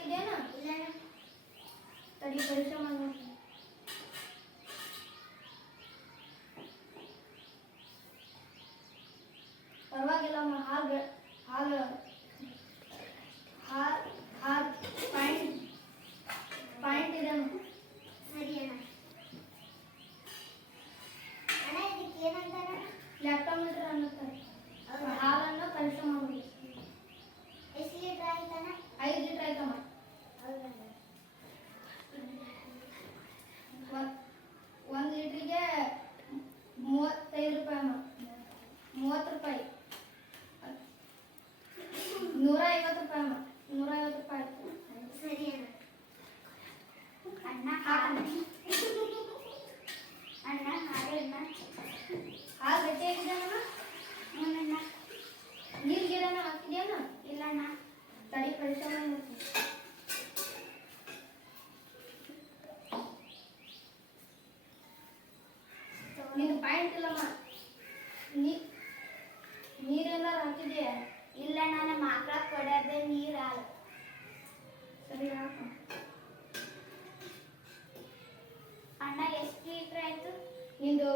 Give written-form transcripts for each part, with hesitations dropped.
ಹಾಕಿದ್ಯಾನ? ಇಲ್ಲ ತಡಿ ಪರೀಕ್ಷೆ ಮಾಡಿ. ಪರವಾಗಿಲ್ಲಮ್ಮ. ಹಾಲು ಹಾಲು ಹಾಲು ಹಾಲು ಪಾಯಿಂಟ್ ಇದೆ ಅಮ್ಮ. ಸರಿ ಅಣ್ಣ. ಅಣ್ಣ ಇದಕ್ಕೆ ಏನಂತಾರ? ಲ್ಯಾಕ್ಟೋಮೀಟರ್ ಅನ್ನುತ್ತಾರೆ. ಹೌದಾ? ಹಾಲನ್ನು ಪರೀಕ್ಷೆ ಮಾಡಿ. ಎಷ್ಟು ಲೀಟರ್ ಆಯ್ತಣ್ಣ? 5 ಲೀಟರ್ ಆಯ್ತಮ್ಮ. ಹೌದಣ್ಣ. 1 ಲೀಟ್ರಿಗೆ 35 ರೂಪಾಯಿ ಅಮ್ಮ. 30 ರೂಪಾಯಿ. 150 ರೂಪಾಯಿ ಅಮ್ಮ. 150 ರೂಪಾಯಿ ಆಯ್ತು. ಸರಿ ಅಣ್ಣ. ಅಣ್ಣ ಹಾಕಣ್ಣ. ಅಣ್ಣ ಹಾಲಣ್ಣ. ಹಾಲು ಗಟ್ಟಿಯಾಗಿದೆಯಮ್ಮ. ಹ್ಞೂನಣ್ಣ. ನೀರು ಗಿಡನ ಹಾಕಿದ್ಯಾನ? ಇಲ್ಲಣ್ಣ. ತಡಿ ಪರೀಕ್ಷೆ ಮಾಡಿ. ನಿನ್ನ ಪಾಯಿಂಟ್ ಇಲ್ಲಮ್ಮ. ನೀರೇನಾರು ಹಾಕಿದೆಯಾ? ಇಲ್ಲಣ್ಣ, ನಮ್ಮ ಆಕಳ ಕೊಡೋದೇ ನೀರು ಹಾಲು. ಸರಿ ಹಾಕ. ಅಣ್ಣ ಎಷ್ಟು ಲೀಟ್ರ್ ಆಯ್ತು? ನಿಂದು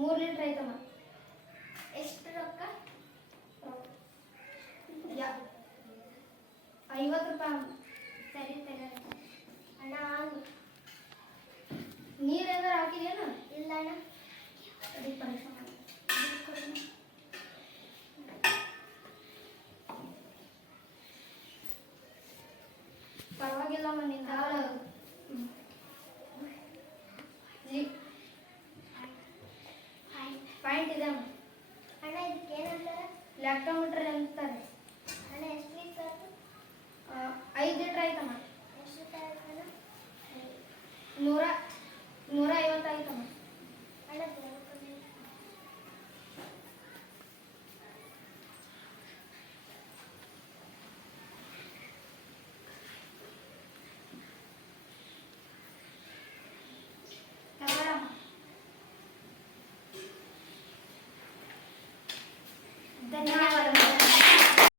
3 ಲೀಟ್ರ್ ಆಯ್ತಮ್ಮ. ಎಷ್ಟು ರೊಕ್ಕ? 50 ರೂಪಾಯಿ ಅಮ್ಮ. ಸರಿ ತಗೋ. ಅಣ್ಣ ಹಾಲು ನೀರೇನಾರು ಹಾಕಿದ್ಯಾನ? ಇಲ್ಲಣ್ಣ. ತಡಿ ಪರೀಕ್ಷೆ ಮಾಡಿ. ಪರವಾಗಿಲ್ಲಮ್ಮ. ನಿನ್ನ ಹಾಲು